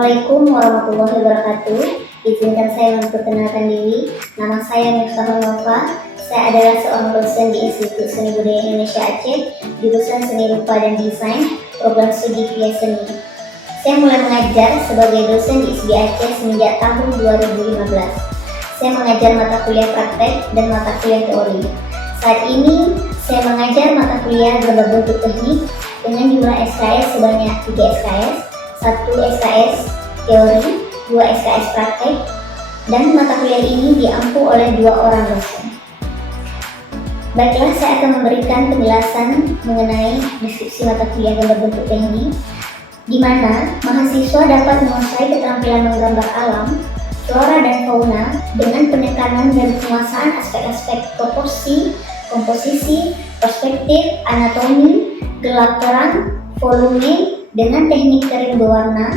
Assalamualaikum warahmatullahi wabarakatuh. Izinkan saya memperkenalkan diri. Nama saya Miftahul Nova. Saya adalah seorang dosen di Institut Seni Budaya Indonesia Aceh, jurusan Seni Rupa dan Desain, program studi Via Seni. Saya mulai mengajar sebagai dosen di ISB Aceh semenjak tahun 2015. Saya mengajar mata kuliah praktek dan mata kuliah teori. Saat ini saya mengajar mata kuliah gambar bentuk teknik dengan jumlah SKS sebanyak 3 SKS, 1 SKS teori, 2 SKS praktek, dan mata kuliah ini diampu oleh 2 orang dosen. Baiklah, saya akan memberikan penjelasan mengenai deskripsi mata kuliah gambar bentuk teknik, di mana mahasiswa dapat menguasai keterampilan menggambar alam, flora dan fauna dengan penekanan dan penguasaan aspek-aspek proporsi, komposisi, perspektif, anatomi, gelap terang, volume, dengan teknik kering berwarna,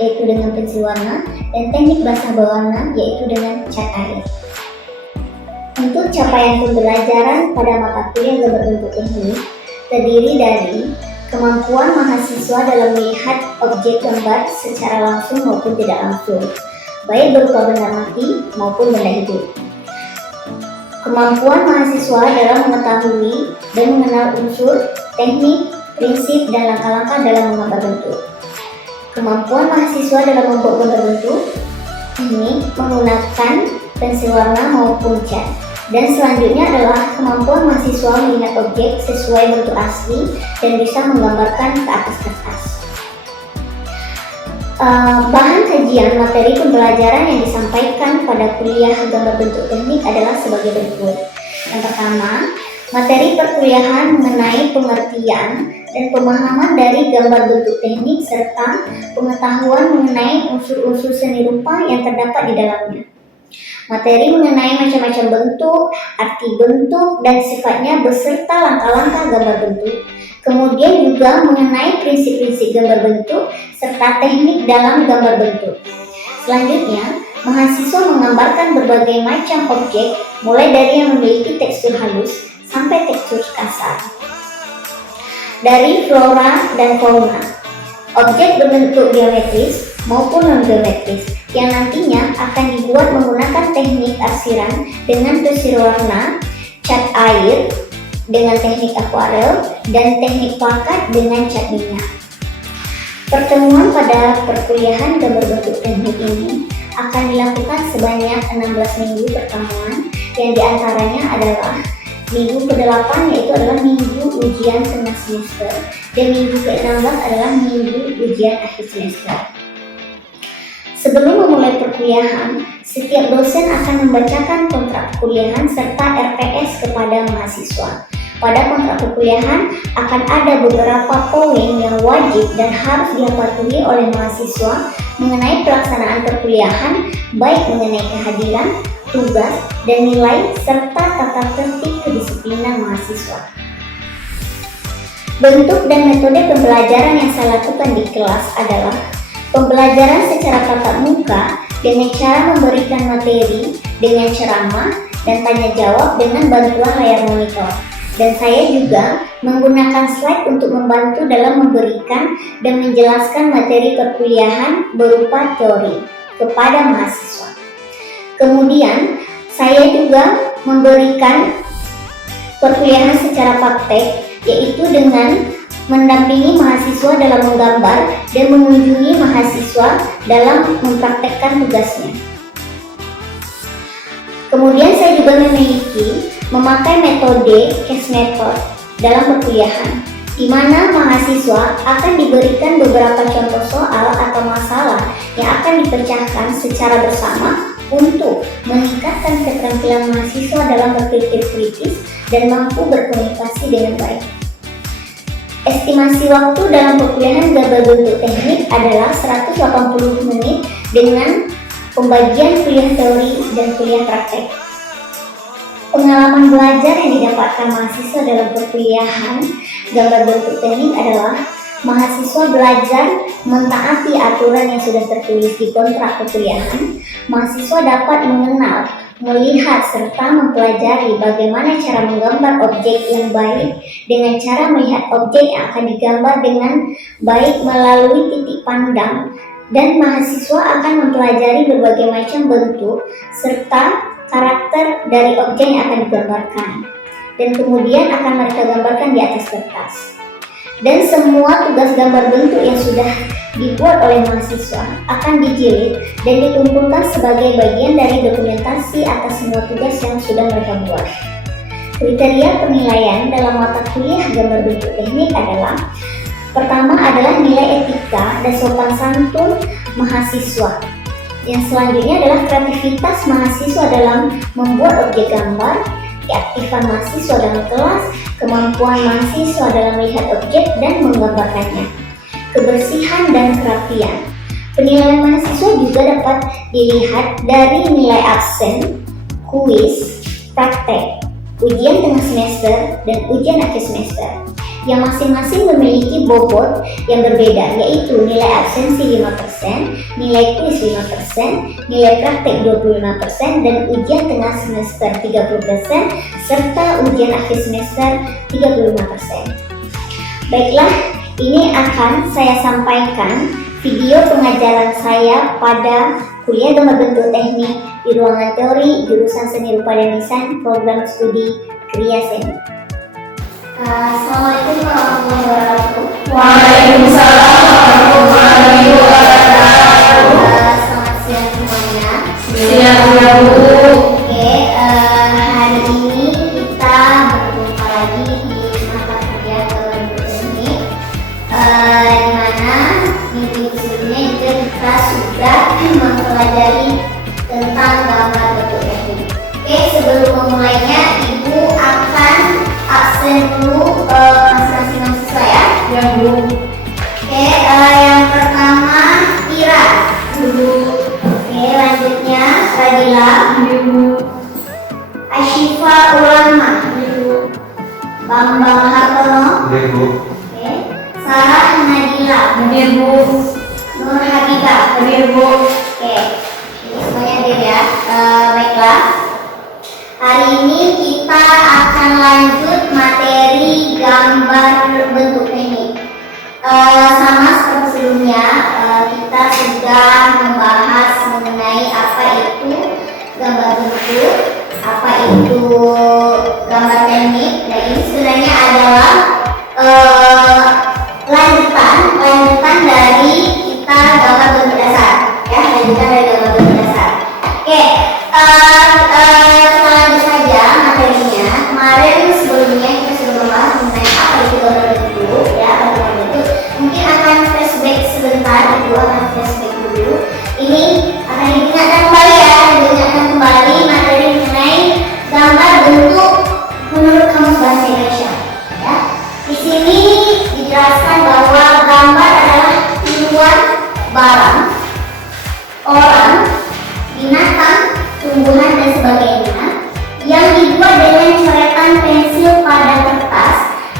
yaitu dengan pensil warna, dan teknik basah berwarna, yaitu dengan cat air. Untuk capaian pembelajaran pada mata kuliah gambar bentuk teknik terdiri dari kemampuan mahasiswa dalam melihat objek gambar secara langsung maupun tidak langsung, baik berupa benda mati maupun benda hidup. Kemampuan mahasiswa dalam mengetahui dan mengenal unsur, teknik, prinsip, dan langkah-langkah dalam menggambar bentuk. Kemampuan mahasiswa dalam membuat gambar bentuk teknik menggunakan pensil warna maupun cat. Dan selanjutnya adalah kemampuan mahasiswa melihat objek sesuai bentuk asli dan bisa menggambarkan ke atas kertas. Bahan kajian materi pembelajaran yang disampaikan pada kuliah gambar bentuk teknik adalah sebagai berikut. Yang pertama, materi perkuliahan mengenai pengertian dan pemahaman dari gambar bentuk teknik serta pengetahuan mengenai unsur-unsur seni rupa yang terdapat di dalamnya. Materi mengenai macam-macam bentuk, arti bentuk, dan sifatnya beserta langkah-langkah gambar bentuk. Kemudian juga mengenai prinsip-prinsip gambar bentuk serta teknik dalam gambar bentuk. Selanjutnya, mahasiswa menggambarkan berbagai macam objek, mulai dari yang memiliki tekstur halus sampai tekstur kasar. Dari flora dan fauna, objek berbentuk geometris maupun non-geometris yang nantinya akan dibuat menggunakan teknik arsiran dengan pesir warna, cat air dengan teknik akuarel, dan teknik plakat dengan cat minyak. Pertemuan pada perkuliahan gambar bentuk teknik ini akan dilakukan sebanyak 16 minggu pertemuan, yang diantaranya adalah minggu ke-8 yaitu adalah minggu ujian tengah semester, dan minggu ke-16 adalah minggu ujian akhir semester. Sebelum memulai perkuliahan, setiap dosen akan membacakan kontrak perkuliahan serta RPS kepada mahasiswa. Pada kontrak perkuliahan akan ada beberapa poin yang wajib dan harus dipatuhi oleh mahasiswa mengenai pelaksanaan perkuliahan, baik mengenai kehadiran, tugas, dan nilai, serta tata tertib kedisiplinan mahasiswa. Bentuk dan metode pembelajaran yang saya lakukan di kelas adalah pembelajaran secara tatap muka dengan cara memberikan materi dengan ceramah dan tanya jawab dengan bantuan layar monitor. Dan saya juga menggunakan slide untuk membantu dalam memberikan dan menjelaskan materi perkuliahan berupa teori kepada mahasiswa. Kemudian saya juga memberikan perkuliahan secara praktek, yaitu dengan mendampingi mahasiswa dalam menggambar dan mengunjungi mahasiswa dalam mempraktekkan tugasnya. Kemudian saya juga memakai metode case method dalam perkuliahan, di mana mahasiswa akan diberikan beberapa contoh soal atau masalah yang akan dipecahkan secara bersama untuk meningkatkan keterampilan mahasiswa dalam berpikir kritis dan mampu berkomunikasi dengan baik. Estimasi waktu dalam perkuliahan gambar bentuk teknik adalah 180 menit dengan pembagian kuliah teori dan kuliah praktek. Pengalaman belajar yang didapatkan mahasiswa dalam perkuliahan gambar bentuk teknik adalah mahasiswa belajar mentaati aturan yang sudah tertulis di kontrak perkuliahan. Mahasiswa dapat mengenal, melihat, serta mempelajari bagaimana cara menggambar objek yang baik dengan cara melihat objek yang akan digambar dengan baik melalui titik pandang dan mahasiswa akan mempelajari berbagai macam bentuk serta karakter dari objek yang akan digambarkan, dan kemudian akan mereka gambarkan di atas kertas. Dan semua tugas gambar bentuk yang sudah dibuat oleh mahasiswa akan dijilid dan dikumpulkan sebagai bagian dari dokumentasi atas semua tugas yang sudah mereka buat. Kriteria penilaian dalam mata kuliah gambar bentuk teknik adalah: pertama adalah nilai etika dan sopan santun mahasiswa. Yang selanjutnya adalah kreativitas mahasiswa dalam membuat objek gambar, keaktifan mahasiswa dalam kelas, kemampuan mahasiswa dalam melihat objek dan menggambarkannya, kebersihan dan kerapian. Penilaian mahasiswa juga dapat dilihat dari nilai absen, kuis, praktek, ujian tengah semester, dan ujian akhir semester, yang masing-masing memiliki bobot yang berbeda, yaitu nilai absensi 5%, nilai kuis 5%, nilai praktek 25%, dan ujian tengah semester 30%, serta ujian akhir semester 35%. Baiklah, ini akan saya sampaikan video pengajaran saya pada kuliah gambar bentuk teknik di ruangan teori jurusan Seni Rupa dan Desain program studi Kriya Seni. Assalamualaikum warahmatullahi wabarakatuh. Waalaikumsalam warahmatullahi wabarakatuh. Selamat siang semuanya. Siang ya Bu. Oke, hari ini kita berjumpa lagi di mata kuliah gambar bentuk teknik, di mana minggu sebelumnya juga kita sudah mempelajari tentang gambar bentuk teknik. Oke, sebelum memulainya, Ibu akan absen dulu masing-masing mahasiswa ya. Ya Bu. Oke, yang pertama Ira dulu. Oke, lanjutnya Radila, Ya Bu. Ashifa Ulama, Bambang Hartono, Ya Bu. oke, Sarah Nadila, Ya Bu. Nur Habibah, Ya Bu. oke, ini semuanya hadir ya. Baiklah, hari ini kita akan lanjut materi gambar bentuk teknik. Sama seperti sebelumnya, kita sudah membahas mengenai apa itu gambar bentuk, apa itu gambar teknik. Nah, ini sebenarnya adalah lanjutan dari kita gambar bentuk dasar, ya, lanjutan dari gambar bentuk dasar. Oke, kita lanjut saja materinya. Kemarin sebelumnya kita sudah membahas mengenai apa itu gambar bentuk, ya, gambar bentuk. Mungkin akan flashback sebentar, Ibu akan flashback dulu. Ini akan diingatkan kembali ya, diingatkan kembali materi mengenai gambar bentuk menurut Kamus Bahasa Indonesia. Ya, di sini dijelaskan bahwa gambar adalah tiruan barang, orang, binatang, tumbuhan dan sebagainya yang dibuat dengan coretan pensil pada kertas,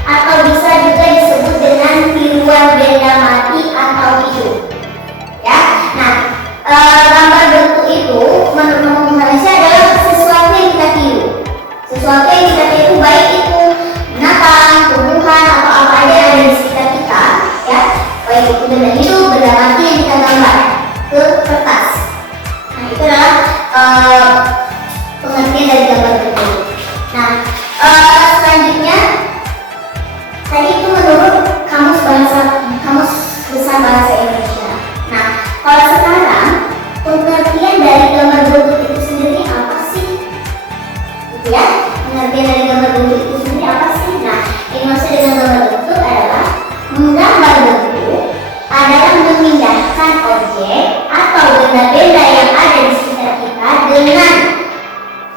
atau bisa juga disebut dengan tiruan benda mati atau hidup. Ya, nah, gambar bentuk itu menurut Kamus Indonesia adalah sesuatu yang kita tiru. Sesuatu yang kita tiru, baik itu binatang, tumbuhan, atau apa aja yang ada di sekitar kita, ya, baik itu benda hidup, benda mati yang kita gambar ke kertas. Nah, itu adalah pengertian dari gambar bentuk. Nah, selanjutnya tadi itu menurut Kamus Besar Bahasa Indonesia. Nah, kalau sekarang pengertian dari gambar bentuk itu sendiri apa sih? Gitu ya, pengertian dari gambar bentuk itu sendiri apa sih? Nah, yang maksud dengan gambar bentuk adalah menggambar bentuk adalah memindahkan objek atau benda-benda yang ada di sekitar kita dengan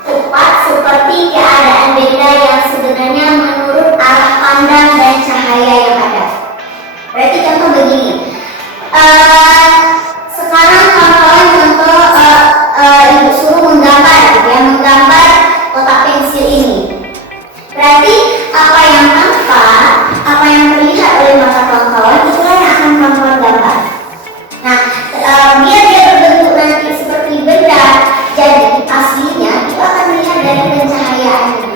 tepat seperti keadaan benda yang sebenarnya menurut arah pandang dan cahaya yang ada. Berarti contoh begini, sekarang kawan-kawan contoh Ibu suruh menggambar, gitu ya, menggambar kotak pensil ini. Berarti apa yang nampak, apa yang terlihat oleh mata kawan-kawan, itulah yang akan kawan-kawan gambar. Nah, biar dia berbentuk nanti seperti benda jadi aslinya, itu akan melihat dari pencahayaannya,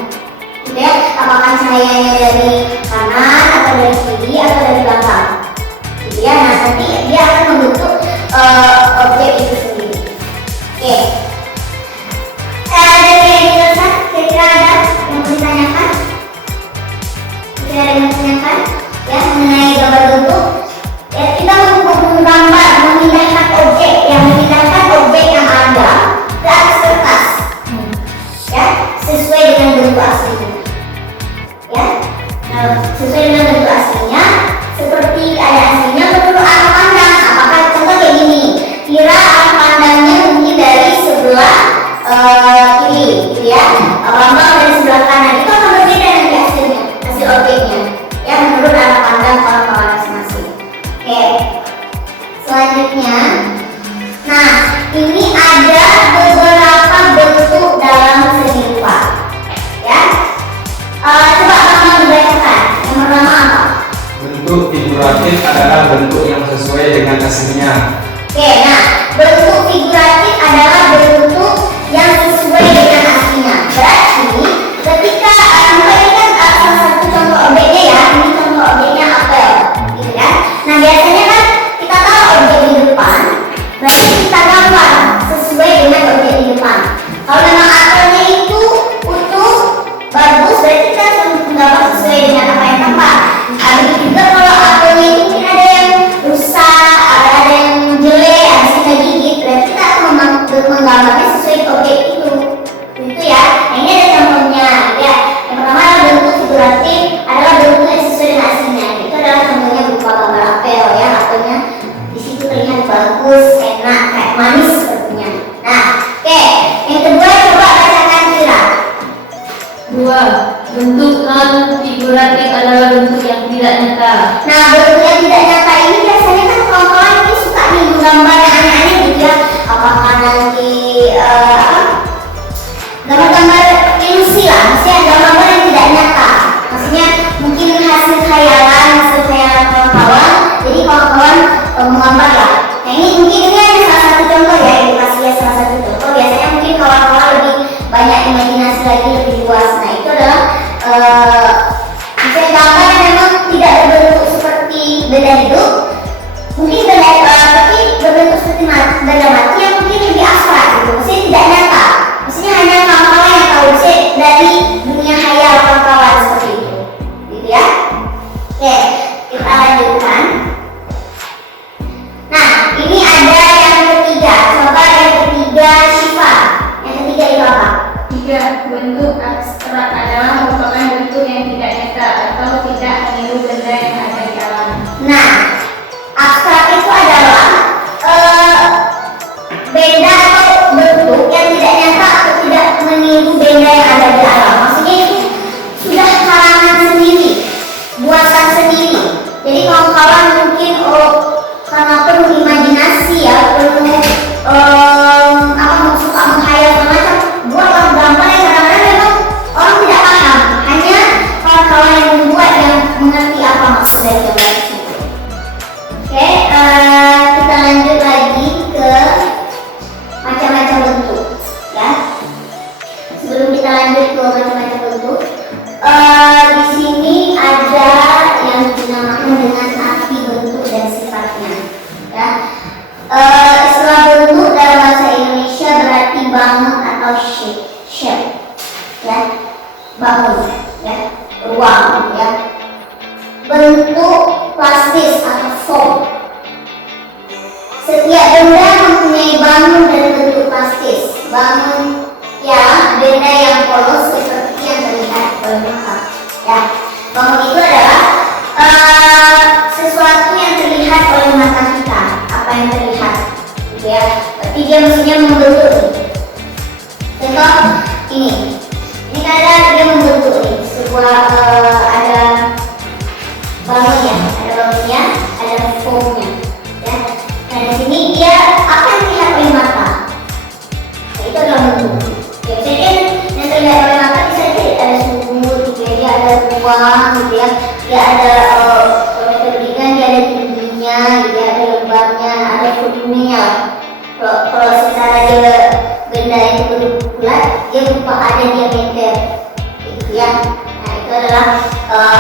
gitu ya, apakah cahayanya dari kanan atau dari kiri atau dari belakang, gitu ya. Nah, nanti dia akan membentuk sesuai dengan bentuk aslinya. Seperti ada aslinya menurut arah pandang. Apakah contoh kayak gini? Kira arah pandangnya mungkin dari sebelah kiri, gitu ya. Lambang dari sebelah kanan itu akan berbeda nanti hasilnya, hasil objeknya. Ya menurut arah pandang kawan-kawan masing-masing. Oke. Selanjutnya, nah ini ada beberapa bentuk dalam seni rupa. Ya. Coba kamu dibacakan. Yang pertama apa? Bentuk figuratif adalah bentuk yang sesuai dengan aslinya. Oke, nah bentuk figuratif adalah bentuk yang sesuai dengan aslinya. Berarti ketika ini kan salah satu contoh objeknya ya, ini contoh objeknya apel, gitu kan? Nah biasanya kan kita tahu objek di depan, berarti kita gambar sesuai dengan objek di depan. Kalau memang apelnya itu utuh, bagus, berarti kita harus menggambar sesuai dengan apa yang tampak. Begitu juga kalau apelnya itu mungkin ada yang rusak, ada yang jelek, ada yang gigit, berarti kita akan menggambarnya sesuai objek itu. Itu ya. Nah, ini ada contohnya ya. Yang pertama adalah bentuk figuratif adalah bentuk yang sesuai dengan aslinya. Itu adalah contohnya berupa gambar apel ya. Apelnya di situ terlihat bagus, enak, kayak manis sepertinya. Nah, oke. Yang kedua coba bacakan kira. 2. Bentuk non figuratif adalah bentuk yang tidak nyata. Nah, bentuk yang tidak nyata ini biasanya kan kawan-kawan ini suka nih menggambar yang aneh-aneh gitu ya. Apakah nanti gambar-gambar ilusi lah, maksudnya gambar-gambar yang tidak nyata. Maksudnya mungkin hasil khayalan kawan-kawan. Jadi kawan-kawan menggambar lah. Nah ini mungkin ini ada salah satu contoh ya, edukasi ya salah satu contoh. Biasanya mungkin kawan-kawan lebih banyak imajinasi lagi, lebih luas. Nah itu adalah misalnya gambar yang memang tidak berbentuk seperti benda hidup, mungkin tapi berbentuk seperti benda mati yang mungkin lebih abstrak gitu, maksudnya tidak nyata, maksudnya hanya kawan-kawan yang tahu sih dari dunia khayal kawan-kawan seperti itu, gitu ya. Oke, kita lanjutkan. Nah, ini ada yang ketiga. Coba yang ketiga Syifa. Yang ketiga itu apa? 3. Bentuk abstrak adalah merupakan bentuk yang tidak nyata atau tidak meniru benda yang ada di alam. Nah, abstrak itu adalah benda atau bentuk yang tidak nyata atau tidak meniru benda yang ada di alam. Maksudnya itu sudah karangan sendiri, buatan sendiri. Jadi kawan-kawan mungkin karena perlu imajinasi ya, perlu suka menghayal macam buatlah gambar yang kadang-kadang memang orang tidak paham, hanya kawan-kawan yang membuat yang mengerti apa maksud dari gambar tersebut. Oke, kita lanjut lagi ke macam-macam bentuk ya. Sebelum kita lanjut ke macam-macam bentuk, di sini ada yang dinamakan dengan arti bentuk dan sifatnya ya. Istilah bentuk dalam bahasa Indonesia berarti bangun atau shape ya, bangun ya, ruang ya. Bentuk plastis atau form. Setiap benda mempunyai bangun dan bentuk plastis. Bangun ya, benda yang polos seperti yang terlihat oleh mata ya. Bangun itu adalah sesuatu yang terlihat oleh mata kita, apa yang terlihat gitu ya. Berarti dia mestinya membentuk nih. Contoh ini kan dia membentuk nih sebuah ada bangunnya, ada formnya ya. Nah di sini dia apa yang terlihat oleh mata, nah, itu adalah bentuk ya. Jadi yang terlihat oleh mata bisa jadi ada sumur gitu ya, dia ada ruang gitu ya, dia ada kalau kita dia ada tingginya gitu ya, ada lebarnya, ada volumenya. Kalau secara dia benda itu bulat, dia berupa ada diameter gitu ya. Nah itu adalah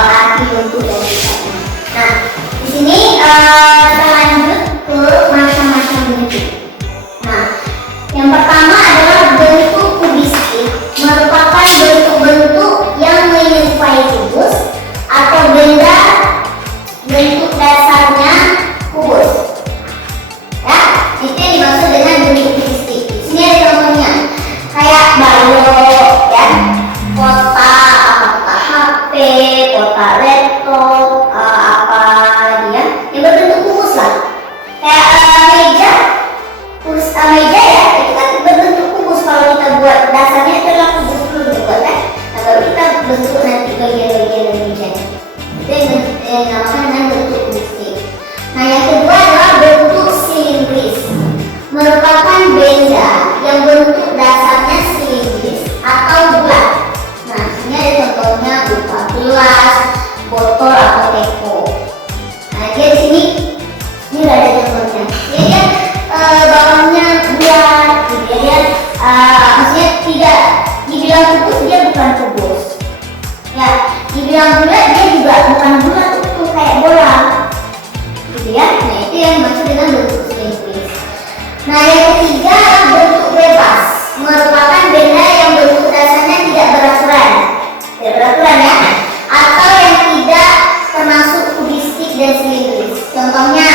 arti bentuk dan sifatnya. Nah di sini kita lanjut ke macam-macam bentuk. Nah yang pertama adalah bentuk kubistik, merupakan bentuk-bentuk yang menyerupai kubus atau benda apa laptop, apa dia yang berbentuk kubus lah, kayak meja, meja ya, itu kan berbentuk kubus. Kalau kita buat dasarnya itu adalah kubus dulu dibuat kan, nah baru kita bentuk nanti bagian-bagian dari mejanya. Itu yang dinamakan dengan bentuk kubistik. Nah yang kedua adalah bentuk silindris, merupakan benda yang bentuk dasarnya silindris atau bulat. Nah ini ada contohnya berupa gelas, botol atau teko. Nah dia di sini ini udah ada contohnya. Dia bawahnya bulat, gitu ya. Maksudnya tidak dibilang kubus, dia bukan kubus. Ya, dibilang bulat, dia juga bukan bulat, itu kayak bola. Gitu ya. Nah itu yang dimaksud dengan bentuk silindris. Nah yang ketiga bentuk bebas, merupakan benda yang bentuk dasarnya tidak beraturan, ya, atau yang tidak termasuk kubistik dan silindris. Contohnya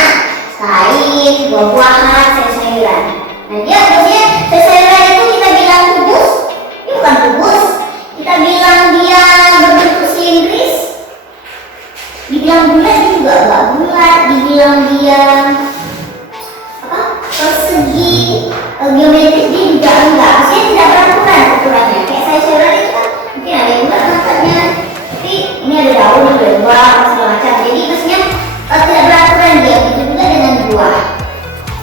kain, buah-buahan, sayur-sayuran. Nah dia maksudnya sayur-sayuran itu kita bilang kubus, ini bukan kubus. Kita bilang dia berbentuk silindris, dibilang bulat dia juga enggak bulat, dibilang dia persegi, geometrik dia juga enggak. Maksudnya tidak beraturan ukurannya. Kayak sayur-sayuran itu kan mungkin ada yang bulat matanya, tapi ini ada daun, ada buah, segala macam. Jadi maksudnya tidak beraturan dia. Begitu juga dengan buah.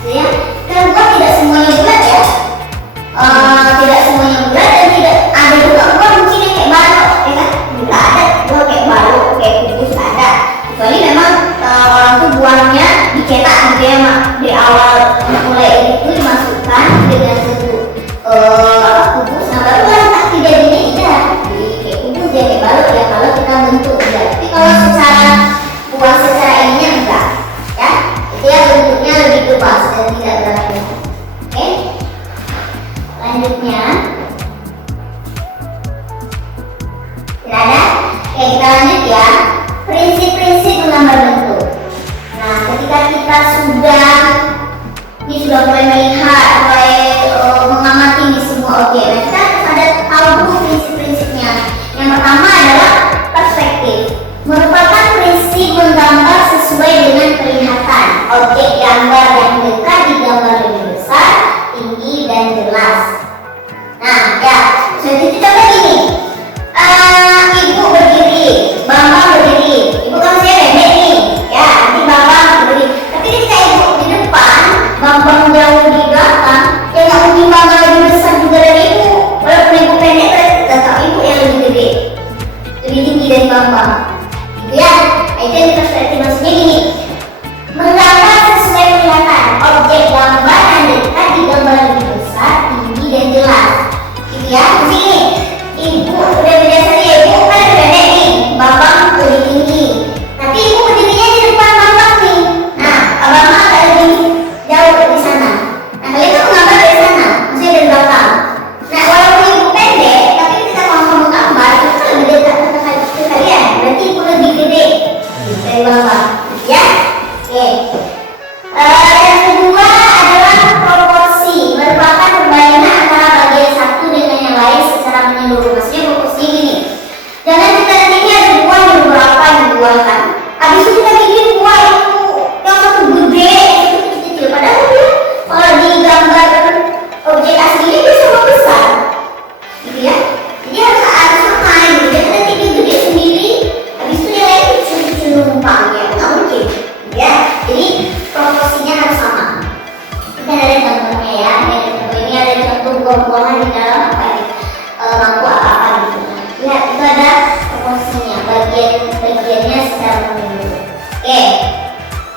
Ya, kan buah tidak semuanya bulat ya. Tidak semuanya bulat dan tidak ada juga buah mungkin yang kayak balok, ya kan? Tidak ada buah kayak balok, kayak kubus ada. Kecuali memang orang tuh buahnya dicetak gitu ya, di awal mulai itu dimasukkan dengan bentuk kubus. Nah baru kan tak tidak jadi kayak kubus ya, kayak balok ya kalau kita bentuk ya. Tapi kalau secara buah secara ininya enggak, ya itu ya bentuknya lebih bebas dan tidak beraturan. Oke, lanjutnya tidak ada. Oke, kita lanjut ya, prinsip-prinsip menggambar bentuk. Nah ketika kita sudah mulai melihat, mulai mengamati di semua objek, nah kita harus ada tahu dulu prinsip-prinsipnya. Yang pertama adalah perspektif, merupakan prinsip menggambar sesuai dengan kelihatan. Objek gambar yang dekat digambar lebih besar, tinggi, dan jelas. Nah ya, seperti contoh gini, ibu berdiri, Bambang berdiri. Ibu kan saya pendek nih, ya nanti Bambang berdiri. Tapi ketika ibu di depan, Bambang jauh di belakang, ya nggak mungkin Bambang lebih besar juga dari ibu. Walaupun ibu pendek, tetap ibu yang lebih gede, lebih tinggi dari Bambang. Gitu ya. Itu yang perspektif, maksudnya gini, menggambar sesuai kelihatan. Objek gambar yang dekat digambar lebih besar, tinggi, dan jelas. Gitu ya. Maksudnya gini, ibu udah biasanya ibu kan lebih pendek nih, Bambang lebih tinggi. Tapi ibu berdirinya di depan Bambang nih. Nah, Bambang agak lebih jauh di sana. Nah, kalian tuh menggambar dari sana, maksudnya dari belakang. Nah, walaupun ibu pendek, tapi ketika kamu menggambar itu kan lebih dekat ke kalian. Berarti ibu lebih gede dari Bambang. Ya? Oke. Yang kedua adalah proporsi, merupakan perbandingan antara bagian satu dengan yang lain secara menyeluruh. Maksudnya proporsinya gini, jangan kita ini ada buah yang berapa dibuahkan, habis itu kita bikin buah itu yang satu gede, itu kecil-kecil. Padahal dia kalau digambar objek aslinya dia sama besar, gitu ya. Jadi harus sama gitu. Jadi nanti dia gede sendiri, habis itu yang lain kecil-kecil numpang ya, nggak mungkin, ya. Jadi proporsinya harus sama. Kita ada contohnya ya, ini ada contoh buah-buahan di dalam apa ya, mangkuk apa gitu. Lihat itu ada proporsinya, bagiannya secara menyeluruh. Oke,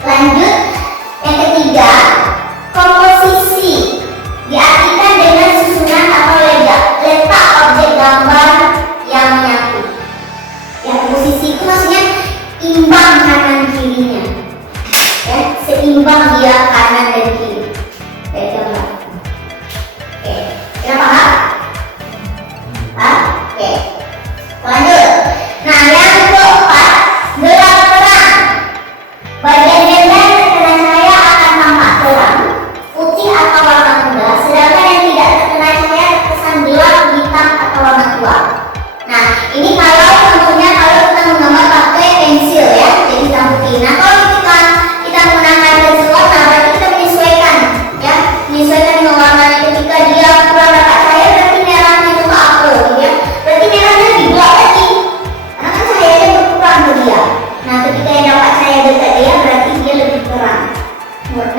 lanjut. Yang ketiga, komposisi diartikan dengan susunan atau letak objek gambar yang menyatu. Ya, komposisi itu maksudnya imbang kanan kirinya, ya, seimbang dia kanan dan kiri dari gambar. Oke, kita paham? Oke, lanjut. Nah yang keempat, gelap terang. Bagian benda yang terkena cahaya akan tampak terang, putih atau warna muda, sedangkan yang tidak terkena cahaya terkesan gelap, hitam atau warna tua. Nah ini kalau contohnya kalau kita menggambar pakai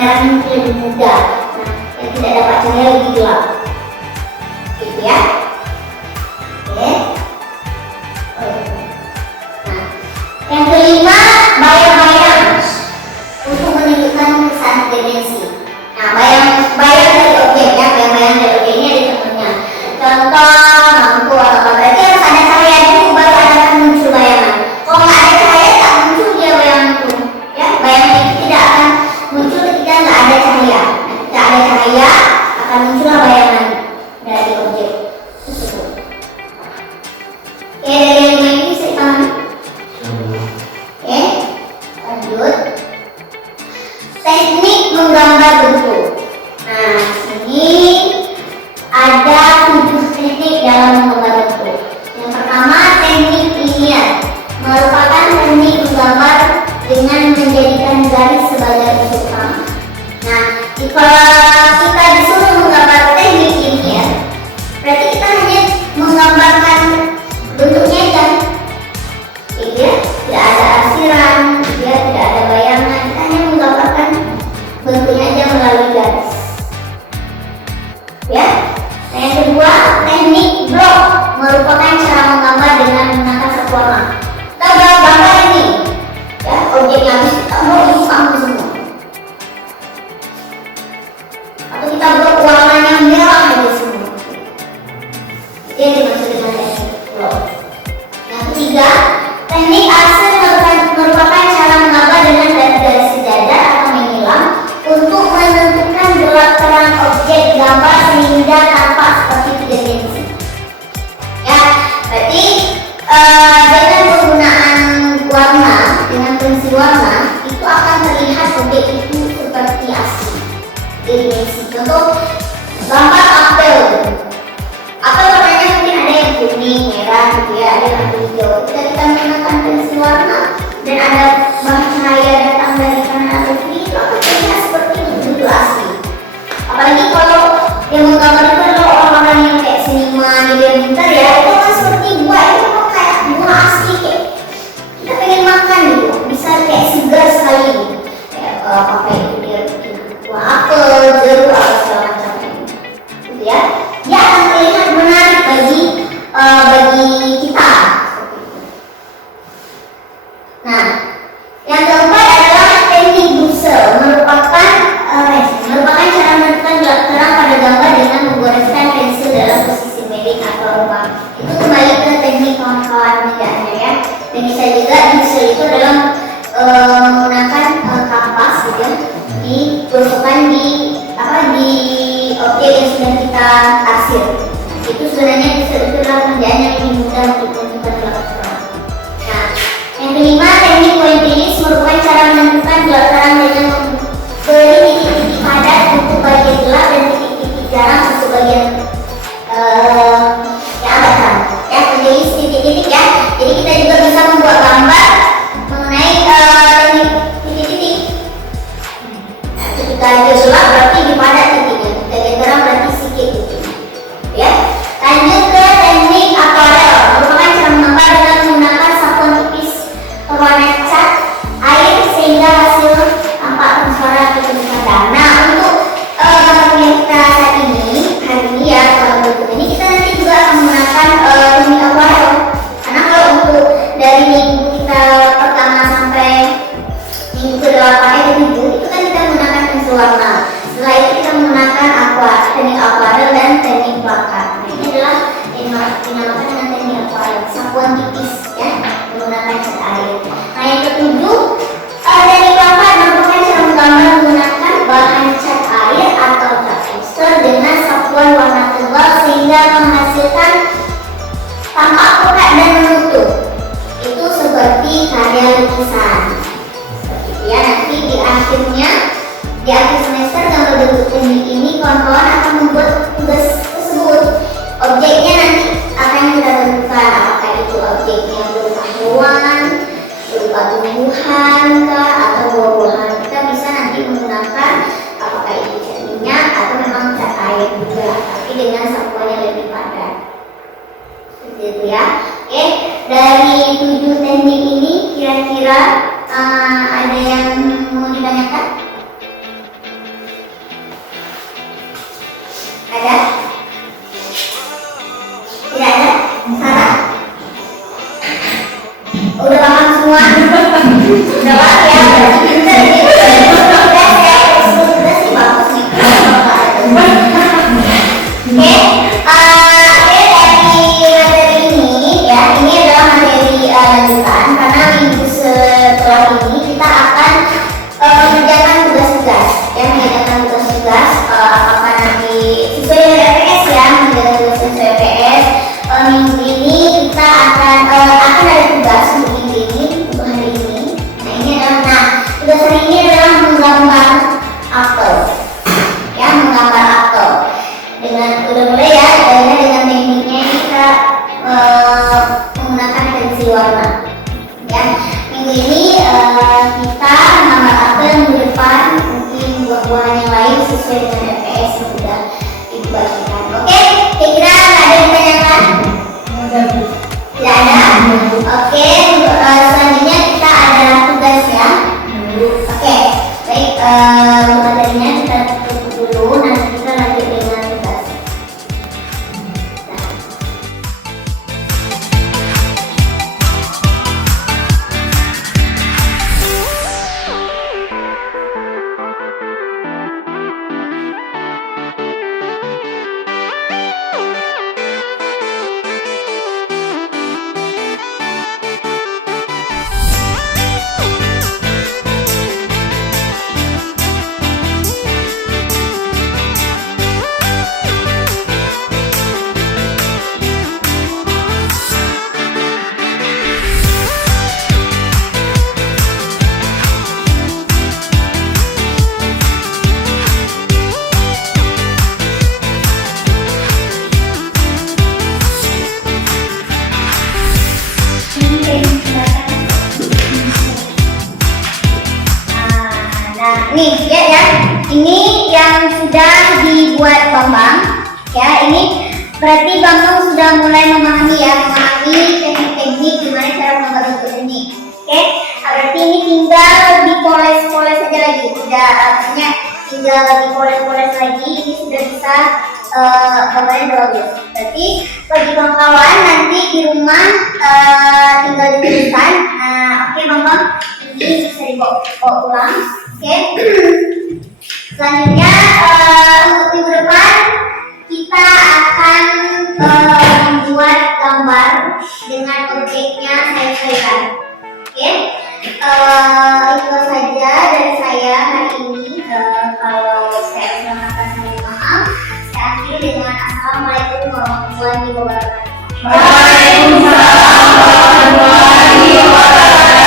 gambaran lebih mudah. Nah, yang tidak dapat cahaya lebih gelap. Gitu ya. Oke. Nah, yang kelima, bayang-bayang untuk menunjukkan kesan dimensi. Nah, bayang dari objek ya, bayang-bayang dari objek ini ada contohnya. Contoh lampu atau apa, berarti harus ada cahaya dulu baru akan muncul bayangan. Kalau nggak ada cahaya tak muncul dia bayangan itu. Ya, bayangan itu tidak akan muncul ketika nggak ada cahaya. Nah, ketika ada cahaya akan muncullah bayangan dari objek tersebut. Oke, dari yang ini bisa dipahami? Oke, lanjut. Teknik menggambar bentuk. Nah, sini ada 7 teknik dalam menggambar bentuk. Yang pertama, teknik linear, merupakan teknik menggambar dengan menjadikan garis sebagai bentuk utama. Nah, kalau kita disuruh menggambar teknik linear, berarti kita hanya menggambarkan bentuknya aja. Ya, tidak ada arsiran, ya, tidak ada bayangan, kita hanya menggambarkan bentuknya aja melalui garis. Ya. Nah, yang kedua, teknik blok merupakan cara menggambar dengan menggunakan satu warna. Kita gambar ini, ya, objek yang habis kita blok itu sama semua. Atau kita blok warnanya merah aja semua. Itu yang dimaksud dengan teknik blok. Yang ketiga, teknik arsen merupakan cara menggambar dengan garis-garis sejajar atau menyilang untuk menentukan gelap terang objek gambar sehingga tampak seperti 3 dimensi. Ya, berarti dengan penggunaan warna, dengan pensil warna itu akan terlihat objek itu seperti asli 3 dimensi. Contoh gambar apel. Apel warnanya mungkin ada yang kuning, merah, gitu ya, ada yang hijau. Ketika kita menggunakan pensil warna dan ada bahan cahaya datang dari kanan atau kiri, itu akan terlihat seperti betul asli. Apalagi kalau yang menggambar itu adalah orang-orang yang kayak seniman, media pintar ya, itu kan seperti buah, itu kan kayak buah asli, kayak kita pengen makan gitu, bisa kayak segar sekali gitu. Kayak apa itu dia bikin buah apel, jeruk, atau segala macam gitu ya. Dia akan terlihat menarik bagi kita. Nah, yang keempat adalah teknik Brusel, merupakan cara menentukan gelap terang pada gambar dengan menggoreskan pensil dalam posisi miring atau ruang. Itu kembali ke teknik kawan-kawan tidaknya ya. Dan bisa juga Brusel itu adalah menggunakan kapas gitu ya, ditusukkan di objek yang sudah kita arsir. Itu sebenarnya Brusel itu adalah kerjaan yang lebih mudah untuk menentukan gelap terang. Nah, yang kelima, teknik pointillis merupakan cara menentukan gelap terang dengan memberi titik-titik padat untuk bagian gelap dan titik-titik jarang untuk bagian yang agak terang. Ya, pointillis titik-titik ya. Jadi kita juga bisa membuat gambar mengenai teknik titik-titik. Nah, ketika dia gelap berarti dipadat titiknya, ketika dia terang berarti sedikit titiknya. Ya. Lanjut ke teknik akuarel, merupakan cara menggambar dengan menggunakan sapuan tipis berwarna cat air sehingga hasil tampak transparan atau padat. Nah, untuk gambar yang kita saat ini, hari ini ya, kalau bentuk ini kita nanti juga akan menggunakan teknik akuarel. Karena kalau untuk dari minggu kita pertama sampai minggu ke-8 ke-7 itu kan kita menggunakan pensil warna. Setelah itu kita menggunakan teknik akuarel dan teknik plakat. Nah, ini adalah dinamakan dengan teknik akuarel, sapuan tipis ya, menggunakan cat air. Nah, yang ketujuh, teknik plakat merupakan cara menggambar menggunakan bahan cat air atau cat poster dengan sapuan warna tebal sehingga menghasilkan tampak pekat dan menutup. Itu seperti karya lukisan. Seperti itu ya, nanti di akhir semester gambar bentuk teknik ini kawan-kawan akan membuat tugas tersebut. Objeknya nanti akan kita tentukan apakah itu objeknya berupa hewan, berupa tumbuhan kah, atau buah-buahan. Kita bisa nanti menggunakan apakah itu cat minyak atau memang cat air juga, tapi dengan sapuan yang lebih padat. Seperti itu ya. Oke, dari 7 teknik ini kira-kira ada yang mau ditanyakan? semua. Jawab ya, berarti pintar gitu. Tugas ya, tugas sih bagus nih. Oke, dari materi ini ya, ini adalah materi lanjutan karena minggu setelah ini kita akan mengerjakan tugas-tugas ya, mengerjakan tugas-tugas apakah nanti sesuai dengan RPS ya, mengerjakan tugas sesuai RPS. Minggu ini kita akan ada tugas untuk minggu ini, untuk hari ini. Nah ini adalah, tugas hari ini adalah menggambar apel ya, menggambar apel dengan udah mulai ya, dengan tekniknya kita menggunakan pensil warna ya. Minggu ini kita menggambar apel yang di depan, mungkin buah-buahan yang lain sesuai dengan RPS yang sudah dibuatkan. Oke, kira-kira ada yang ditanyakan? Tidak ada? Oke, selanjutnya kita ada tugas ya. Oke, baik, materinya kita tutup dulu, nanti kita lanjut dengan tugas. Nah, nih ya, ini yang sudah dibuat Bambang ya. Ini berarti Bambang sudah mulai memahami teknik-teknik gimana cara menggambar bentuk ini. Oke, berarti ini tinggal dipoles-poles saja lagi. Udah artinya tinggal dipoles-poles lagi. Ini sudah bisa gambarnya bagus. Berarti bagi kawan-kawan nanti di rumah tinggal dituliskan. Oke Bambang, ini bisa dibawa pulang. Oke. Selanjutnya untuk minggu depan kita akan membuat gambar dengan objeknya sayap-sayapan. Oke. Itu saja dari saya hari ini. Kalau saya kurang kata saya maaf. Saya akhiri dengan assalamualaikum warahmatullahi wabarakatuh. Waalaikumsalam warahmatullahi wabarakatuh.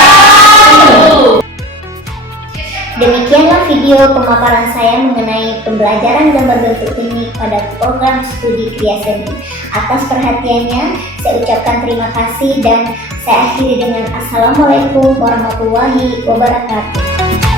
Demikianlah video pemaparan saya mengenai pembelajaran gambar bentuk teknik pada program studi Kriya Seni. Atas perhatiannya, saya ucapkan terima kasih dan saya akhiri dengan Assalamualaikum warahmatullahi wabarakatuh.